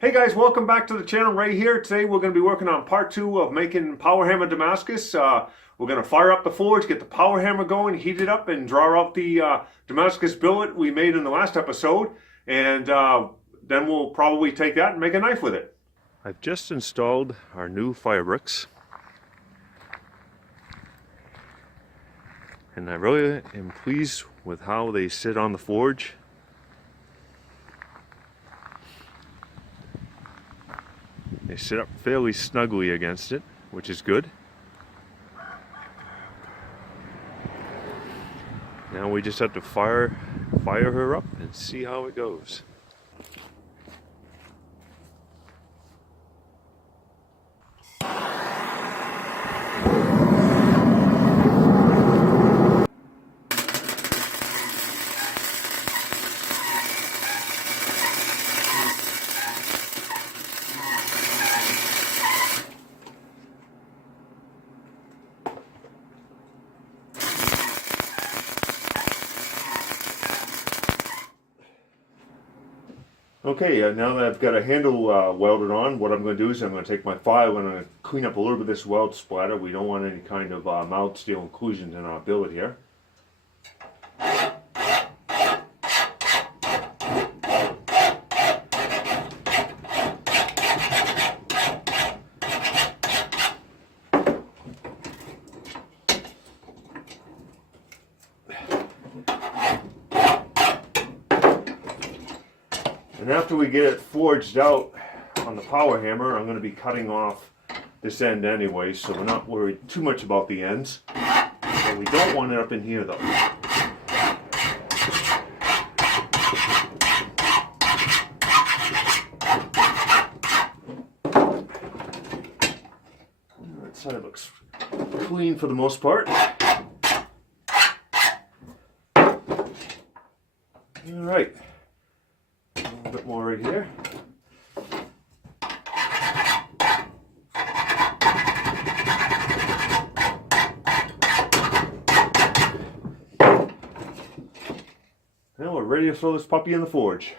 Hey guys, welcome back to the channel. Ray here. Today we're going to be working on part 2 of making power hammer Damascus. We're going to fire up the forge, get the power hammer going, heat it up, and draw out the Damascus billet we made in the last episode. And then we'll probably take that and make a knife with it. I've just installed our new Fire Rooks. And I really am pleased with how they sit on the forge. They sit up fairly snugly against it, which is good. Now we just have to fire her up and see how it goes. Okay, now that I've got a handle welded on, what I'm going to do is I'm going to take my file and I'm going to clean up a little bit of this weld splatter. We don't want any kind of mild steel inclusions in our billet here. And after we get it forged out on the power hammer, I'm going to be cutting off this end anyway, so we're not worried too much about the ends. But we don't want it up in here though. That side looks clean for the most part. Alright. A bit more right here. Now we're ready to throw this puppy in the forge.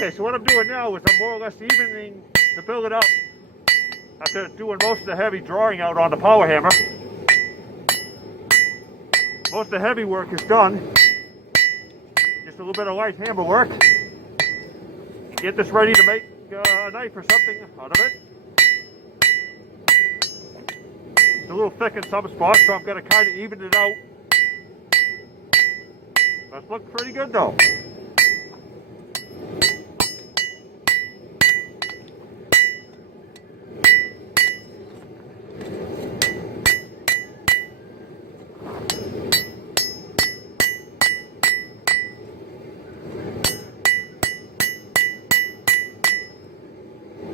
Okay, so what I'm doing now is I'm more or less evening the billet up after doing most of the heavy drawing out on the power hammer. Most of the heavy work is done. Just a little bit of light hammer work. Get this ready to make a knife or something out of it. It's a little thick in some spots, so I'm going to kind of even it out. But it looks pretty good though.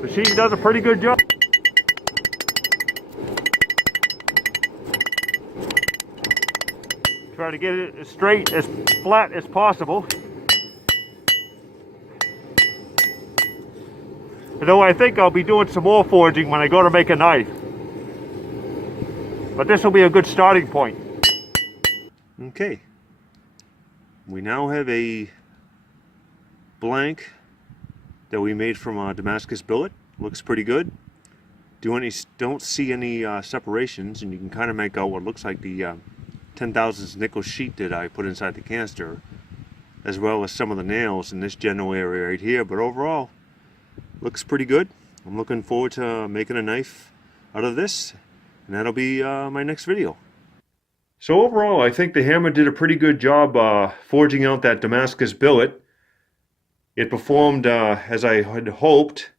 Machine does a pretty good job. Try to get it as straight, as flat as possible. Though I think I'll be doing some more forging when I go to make a knife. But this will be a good starting point. Okay. we now have a blank that we made from a Damascus billet. Looks pretty good. Don't see any separations, and you can kind of make out what looks like the 10,000 nickel sheet that I put inside the canister, as well as some of the nails in this general area right here. But overall, looks pretty good. I'm looking forward to making a knife out of this, and that'll be my next video. So overall, I think the hammer did a pretty good job forging out that Damascus billet. It performed as I had hoped.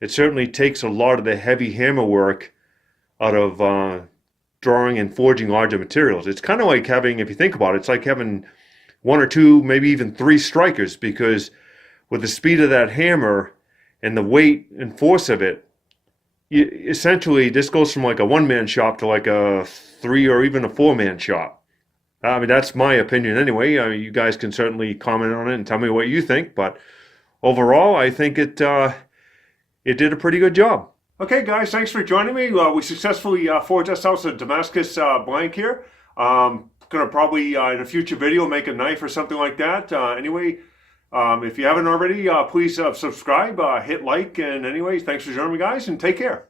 It certainly takes a lot of the heavy hammer work out of drawing and forging larger materials. It's kind of like having, if you think about it, it's like having one or two, maybe even three strikers, because with the speed of that hammer and the weight and force of it, essentially this goes from like a one-man shop to like a three or even a four-man shop. I mean, that's my opinion anyway. You guys can certainly comment on it and tell me what you think, but overall, I think it did a pretty good job. Okay, guys, thanks for joining me. We successfully forged ourselves a Damascus blank here. Gonna probably in a future video make a knife or something like that. Anyway, if you haven't already, please subscribe, hit like, and anyway, thanks for joining me, guys, and take care.